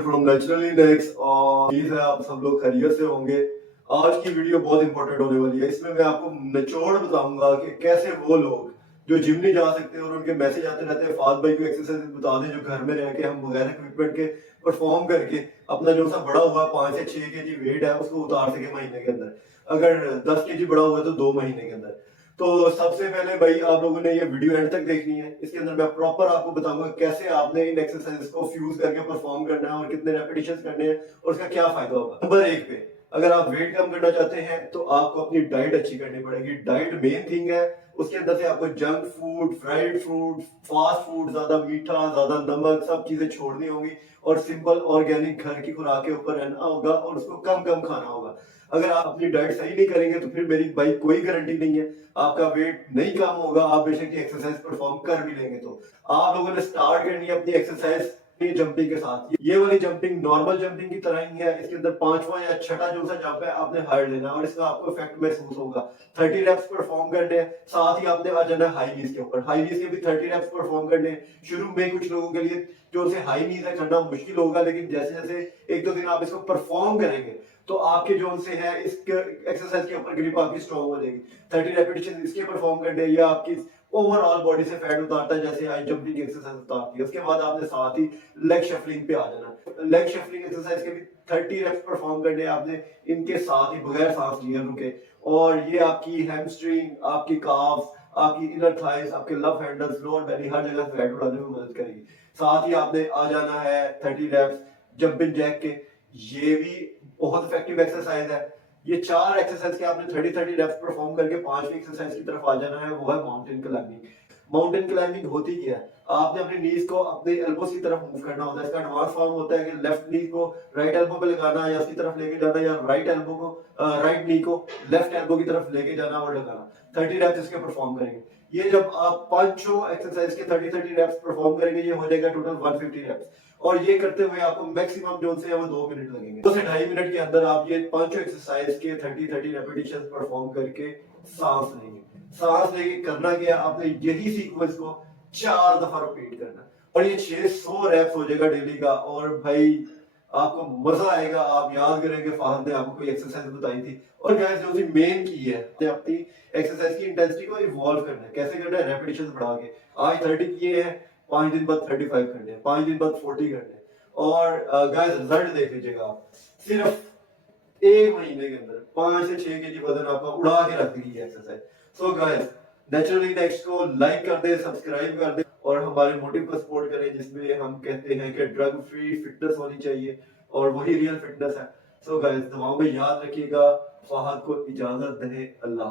Here from naturally next और उम्मीद है आप सब लोग खैरियत से होंगे। आज की वीडियो बहुत इंपॉर्टेंट होने वाली है। इसमें मैं आपको निचोड़ बताऊंगा कि कैसे वो लोग जो जिम नहीं जा सकते और उनके मैसेज आते रहते हैं फाद भाई को एक्सरसाइज बता दें जो घर में रह के हम बगैर इक्विपमेंट के परफॉर्म करके अपना जो सा बड़ा हुआ 5 से 6 केजी वेट है उसको उतार सके महीने के अंदर। अगर 10 केजी बड़ा हुआ है तो 2 महीने के अंदर। तो सबसे पहले भाई आप लोगों ने ये वीडियो एंड तक देखनी है। इसके अंदर मैं प्रॉपर आपको बताऊंगा कैसे आपने इन एक्सरसाइजेस को फ्यूज करके परफॉर्म करना है और कितने रेपिटेशंस करने हैं और उसका क्या फायदा होगा। नंबर 1 पे अगर आप वेट कम करना चाहते हैं तो आपको अपनी डाइट अच्छी करनी पड़ेगी। डाइट मेन थिंग है। उसके अंदर से आपको junk food, fried food, fast food, ज्यादा मीठा, ज्यादा नमक, सब चीजें छोड़नी होंगी और सिंपल ऑर्गेनिक घर की खुराक के ऊपर रहना होगा और उसको कम कम खाना होगा। अगर आप अपनी डाइट सही नहीं करेंगे तो फिर मेरी भाई कोई गारंटी नहीं है आपका वेट नहीं कम होगा। आप बेशक एक्सरसाइज परफॉर्म कर भी लेंगे तो आप लोगों ने स्टार्ट करनी है अपनी एक्सरसाइज जंपिंग के साथ। ये वाली जंपिंग नॉर्मल जंपिंग की तरह ही है। इसके अंदर 5वां या 6ठा जो सा जंप है आपने हार्ड लेना और इसका आपको इफेक्ट महसूस होगा। 30 रेप्स परफॉर्म करने हैं, साथ ही आपने आ जाना हाई नीज के ऊपर। हाई नीज के भी 30 रेप्स परफॉर्म करने हैं। शुरू में कुछ लोगों के लिए जो से हाई नीज है करना मुश्किल होगा, लेकिन जैसे जैसे 1-2 दिन आप इसको परफॉर्म करेंगे तो आपके जो से है इस एक्सरसाइज के ऊपर ग्रिप आपकी स्ट्रांग हो जाएगी। 30 रेपिटेशन इसके परफॉर्म करने या आपकी ओवरऑल बॉडी से फैट उतारता है जैसे हाई जंपिंग एक्सरसाइज उतारती है। उसके बाद आपने साथ ही लेग शफलिंग पे आ जाना। लेग शफलिंग एक्सरसाइज के भी 30 रेप्स परफॉर्म करने आपने इनके साथ ही बगैर सांस लिए रुके। और ये आपकी हैमस्ट्रिंग, आपकी काफ्स, आपकी इनर थाइस, आपके लव हैंडल्स, लोअर बेली हर जगह फैट उड़ाने में मदद करेगी। साथ ही आपने आ जाना है 30 रेप्स जंपिंग जैक के। ये भी बहुत इफेक्टिव एक्सरसाइज है। ये 4 एक्सरसाइज के आपने 30-30 रेप्स परफॉर्म करके 5वीं एक्सरसाइज की तरफ आ जाना है, वो है माउंटेन क्लाइंबिंग। माउंटेन क्लाइंबिंग होती क्या है? आपने अपनी नीज को अपने एल्बोस की तरफ मूव करना होता है। इसका एडवांस फॉर्म होता है कि लेफ्ट नी को राइट एल्बो पे लगाना या उसकी तरफ लेके जाना, या राइट एल्बो को राइट नी को लेफ्ट एल्बो की तरफ लेके जाना और लगाना। 30 रेप्स इसके परफॉर्म करेंगे। ये जब आप 5 एक्सरसाइज के 30-30 रेप्स परफॉर्म करेंगे ये हो जाएगा टोटल 150 रेप्स। और ये करते हुए आपको मैक्सिमम जो से है वो 2 मिनट लगेंगे। 2 से 2.5 मिनट के अंदर आप ये 5 एक्सरसाइज के 30-30 रेपिटेशन परफॉर्म करके सांस लेंगे। सांस लेके करना क्या, आपने यही सीक्वेंस को 4 दफा रिपीट करना और ये 600 रेप्स हो जाएगा डेली का। और भाई आपको मजा आएगा, आप याद करेंगे फाहद ने आपको कोई एक्सरसाइज बताई थी। और गाइस जो मेन की है अपनी एक्सरसाइज की इंटेंसिटी को इवॉल्व करना है। कैसे करना है? रेपिटेशन बढ़ा के। आज 30 किए हैं, 5 दिन बाद 35 करने हैं, 5 दिन बाद 40 करने हैं। और गाइस रिजल्ट देख लीजिएगा आप, सिर्फ 1 महीने के अंदर 5 से 6 केजी वजन आपका उड़ा के रख देगी exercise. So guys naturally next को लाइक कर दे, सब्सक्राइब कर दे और हमारे मोटिव को सपोर्ट करें जिसमें हम कहते हैं कि ड्रग फ्री फिटनेस होनी चाहिए और वही रियल फिटनेस है। सो गाइस दुआओं में याद रखिएगा। फहद को इजाजत दें। अल्लाह।